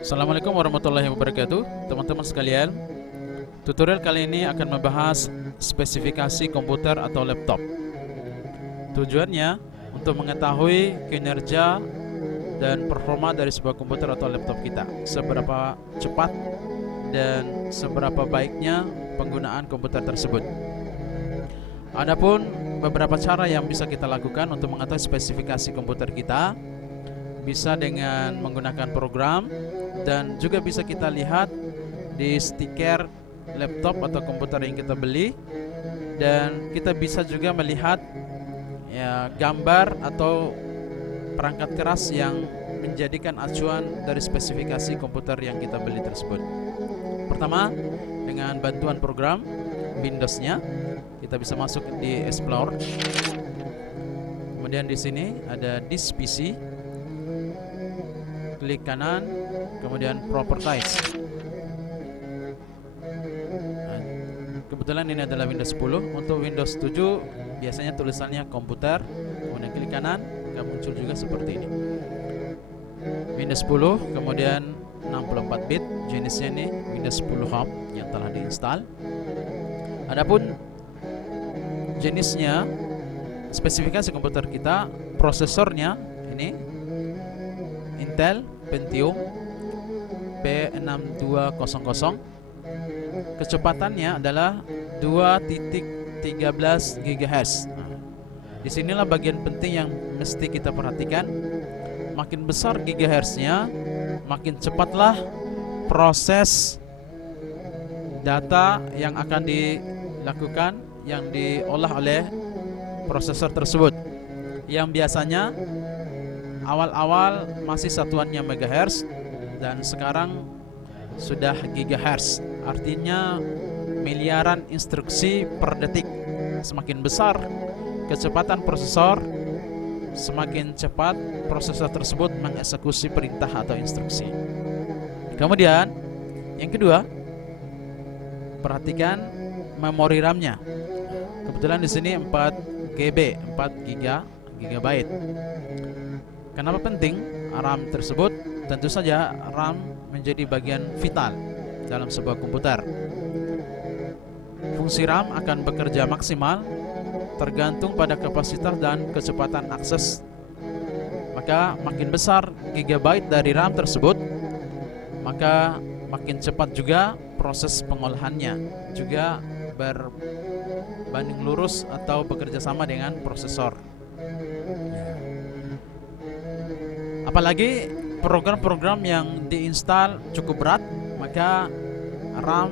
Assalamualaikum warahmatullahi wabarakatuh. Teman-teman sekalian, tutorial kali ini akan membahas spesifikasi komputer atau laptop. Tujuannya untuk mengetahui kinerja dan performa dari sebuah komputer atau laptop kita, seberapa cepat dan seberapa baiknya penggunaan komputer tersebut. Adapun beberapa cara yang bisa kita lakukan untuk mengetahui spesifikasi komputer kita, bisa dengan menggunakan program, dan juga bisa kita lihat di stiker laptop atau komputer yang kita beli, dan kita bisa juga melihat gambar atau perangkat keras yang menjadikan acuan dari spesifikasi komputer yang kita beli tersebut. Pertama, dengan bantuan program Windows-nya, kita bisa masuk di Explorer. Kemudian di sini ada This PC, klik kanan, kemudian Properties. Kebetulan ini adalah Windows 10. Untuk Windows 7 biasanya tulisannya komputer, kemudian klik kanan, akan muncul juga seperti ini. Windows 10, kemudian 64 bit, jenisnya ini Windows 10 Home yang telah diinstal. Adapun jenisnya, spesifikasi komputer kita, prosesornya ini Intel Pentium P6200. Kecepatannya adalah 2.13 GHz. Disinilah bagian penting yang mesti kita perhatikan. Makin besar GHz-nya, makin cepatlah proses data yang akan dilakukan, yang diolah oleh prosesor tersebut, yang biasanya awal-awal masih satuannya megahertz dan sekarang sudah gigahertz, artinya miliaran instruksi per detik. Semakin besar kecepatan prosesor, semakin cepat prosesor tersebut mengeksekusi perintah atau instruksi. Kemudian yang kedua, perhatikan memori RAM-nya. Kebetulan di sini 4 GB, 4 GB. Kenapa penting RAM tersebut? Tentu saja RAM menjadi bagian vital dalam sebuah komputer. Fungsi RAM akan bekerja maksimal tergantung pada kapasitas dan kecepatan akses. Maka makin besar gigabyte dari RAM tersebut, maka makin cepat juga proses pengolahannya, juga berbanding lurus atau bekerja sama dengan prosesor. Apalagi program-program yang diinstal cukup berat, maka RAM,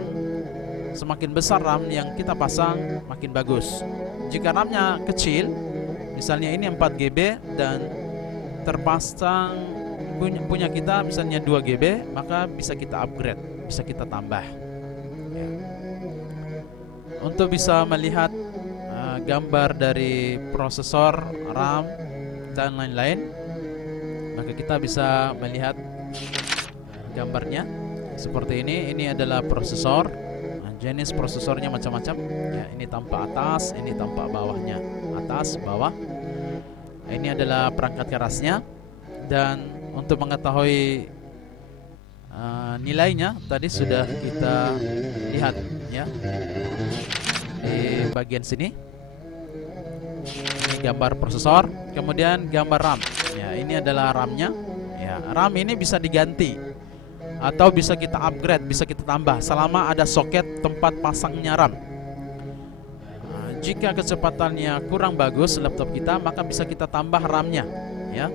semakin besar RAM yang kita pasang makin bagus. Jika RAM-nya kecil, misalnya ini 4 GB dan terpasang punya kita misalnya 2 GB, maka bisa kita upgrade, bisa kita tambah. Untuk bisa melihat gambar dari prosesor, RAM, dan lain-lain, maka kita bisa melihat gambarnya seperti ini. Ini adalah prosesor. Jenis prosesornya macam-macam. Ya, ini tampak atas, ini tampak bawahnya. Atas, bawah. Ini adalah perangkat kerasnya. Dan untuk mengetahui nilainya tadi sudah kita lihat, ya, di bagian sini. Ini gambar prosesor, kemudian gambar RAM. Ya, ini adalah RAM-nya. Ya, RAM ini bisa diganti atau bisa kita upgrade, bisa kita tambah selama ada soket tempat pasangnya RAM. Jika kecepatannya kurang bagus laptop kita, maka bisa kita tambah RAM-nya, ya.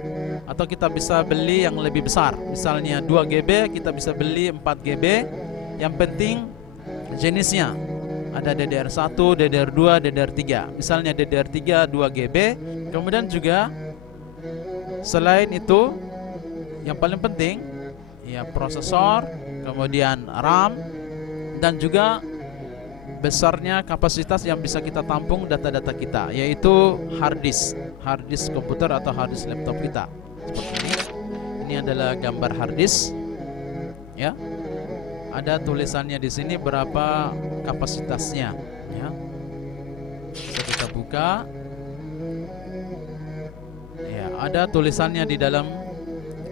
Atau kita bisa beli yang lebih besar. Misalnya 2 GB, kita bisa beli 4 GB. Yang penting jenisnya. Ada DDR1, DDR2, DDR3. Misalnya DDR3 2 GB. Kemudian juga selain itu, yang paling penting, ya, prosesor, kemudian RAM, dan juga besarnya kapasitas yang bisa kita tampung data-data kita, yaitu hard disk komputer atau hard disk laptop kita. Seperti ini. Ini adalah gambar hard disk, ya. Ada tulisannya di sini berapa kapasitasnya, ya. Bisa kita buka. Ya, ada tulisannya di dalam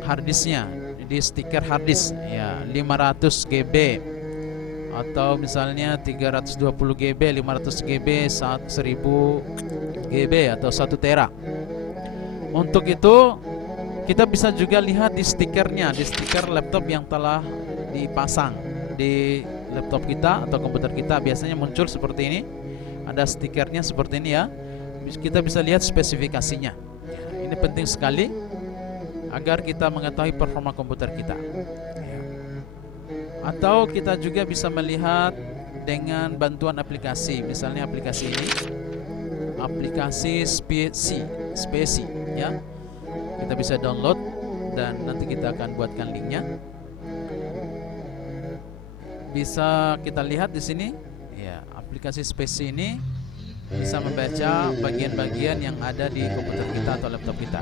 harddisknya. di stiker hard disk ya, 500 GB atau misalnya 320 GB, 500 GB, 1000 GB atau 1 tera. Untuk itu kita bisa juga lihat di stikernya, di stiker laptop yang telah dipasang di laptop kita atau komputer kita. Biasanya muncul seperti ini, ada stikernya seperti ini ya. Kita bisa lihat spesifikasinya. Ini penting sekali agar kita mengetahui performa komputer kita. Atau kita juga bisa melihat dengan bantuan aplikasi. Misalnya aplikasi ini, aplikasi Spesi ya. Kita bisa download dan nanti kita akan buatkan linknya. Bisa kita lihat di sini ya, aplikasi Spesi ini bisa membaca bagian-bagian yang ada di komputer kita atau laptop kita.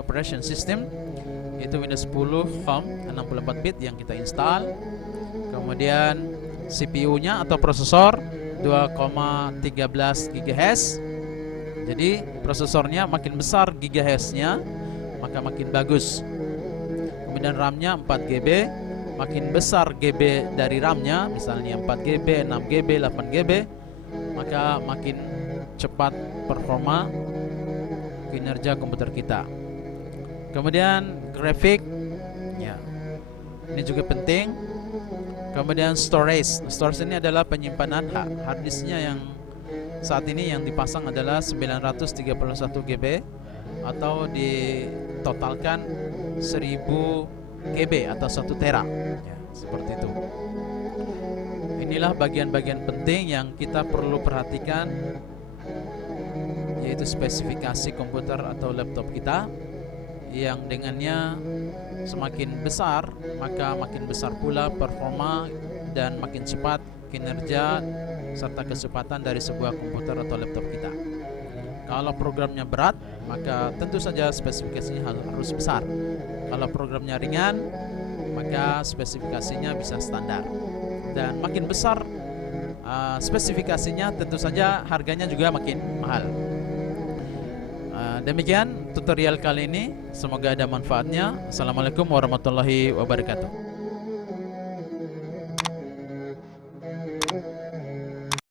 Operation system itu Windows 10 Home 64 bit yang kita install. Kemudian CPU-nya atau prosesor 2,13 GHz. Jadi prosesornya makin besar GHz-nya maka makin bagus. Kemudian RAM-nya 4 GB, makin besar GB dari RAM-nya, misalnya 4 GB, 6 GB, 8 GB, maka makin cepat performa kinerja komputer kita. Kemudian grafik ya, ini juga penting. Kemudian storage ini adalah penyimpanan hard disknya yang saat ini yang dipasang adalah 931 GB atau ditotalkan 1000 GB atau 1 tera ya, seperti itu. Inilah bagian-bagian penting yang kita perlu perhatikan, yaitu spesifikasi komputer atau laptop kita, yang dengannya semakin besar maka makin besar pula performa dan makin cepat kinerja serta kecepatan dari sebuah komputer atau laptop kita. Kalau programnya berat maka tentu saja spesifikasinya harus besar. Kalau programnya ringan maka spesifikasinya bisa standar. Dan makin besar spesifikasinya tentu saja harganya juga makin mahal. Demikian tutorial kali ini, semoga ada manfaatnya. Assalamualaikum warahmatullahi wabarakatuh.